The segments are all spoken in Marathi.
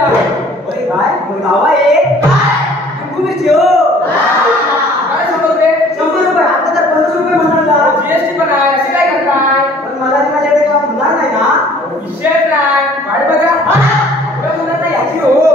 गेला. अरे काय गावा आहे तुम्ही जेव काय समजते? 100 रुपये आता तर 50 रुपये म्हणाला. जीएसटी पण आहे, असे काय करताय? पण मला माझ्याकडे काम होणार नाही ना. विषयच नाही. वाट बघा आपल्या मुलांना याची हो.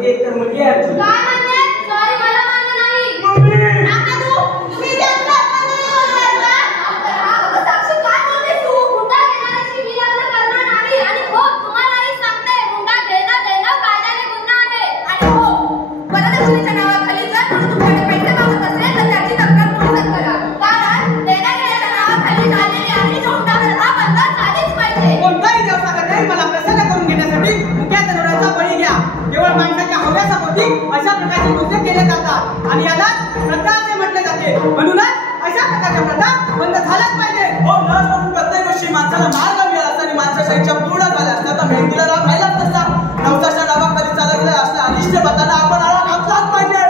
ती एक तर मुलगी आहे आमची. काय म्हणते? सॉरी मला मान्य नाही. मम्मी आता तू तुम्ही त्यांचा अपमान नाही बोलवायचा. अगं साक्षी काय बोलतेस तू? हुंडा घेणाऱ्याशी मी लग्न करणार नाही. आणि हो तुम्हालाही सांगते हुंडा देणं कायद्याने गुन्हा आहे. आणि हो वरदक्षिणेच्या नावाखाली जर कोणी तुमच्याकडे पैसे मागत असेल तर त्याची तक्रार पोलिसात करा. कारण देण्याघेण्याच्या नावाखाली झालेली आणि हुंडा प्रथा बंद झालीच पाहिजे. कोणताही देवसागत नाही मला प्रसन्न करून घेण्यासाठी मुख्या जनावरांचा बळी घ्या. केवळ माणसाच्या हव्यासापोटी अशा प्रकारचे कृत्य केले जातात आणि याला प्रथा असे म्हटले जाते. म्हणूनच अशा प्रकारच्या प्रथा बंद झाल्याच पाहिजे. हो न म्हणून प्रत्येक गोष्टी माणसाला मार्ग मिळाला असता आणि माणसाच्या इच्छा पूर्ण झाल्या असता तर मेहंदीला राग राहिलाच नसता. नवसाच्या नावाखाली चालत असल्या अनिष्ट मतांना आपण आळा घातलाच पाहिजे.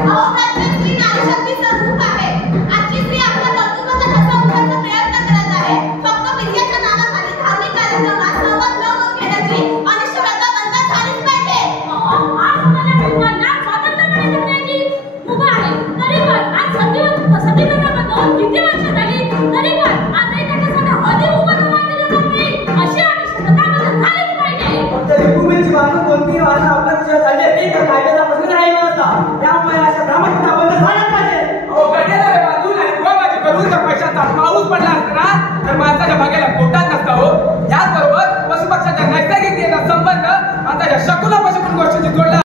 अहो प्रत्येक स्त्री नारीशक्ती स्वरूप आहे. आजची स्त्री आपल्या कर्तृत्वाचा ठसा उमटवण्याचा प्रयत्न करत आहे. फक्त विद्येच्या नावाखाली धार्मिक कार्यक्रमात सहभाग न करून घेण्याची अनिष्ट प्रथा बंद झालीच पाहिजे. आज मला मुलांना स्वातंत्र्य मिळण्याची मुभा आहे. तरी पण आज सतीप्रथा बंद किती वर्ष झाली तरी पण आजही त्याच्यासाठी हळदी कुंकू मानले जात नाही. अशी अनिष्ट प्रथा बंद झालीच पाहिजे. फक्त रिक्रुटमेंटची वाहनं कोणतीही वाहनं आपल्या देशात झाली असती तर कायद्याचा प्रश्न राहिला नसता. त्यामुळे अशा भ्रामक प्रथा बंद झाल्याच पाहिजे. अहो गड्याला बांधून आणि गोवाबाजी करून जर पैशाचा पाऊस पडला असता ना तर माणसाच्या भाग्याला पोटात नसता हो. याचबरोबर पशुपक्ष्याच्या नैसर्गिक संबंध आता या शकुला पशुपण गोष्टीची जोडला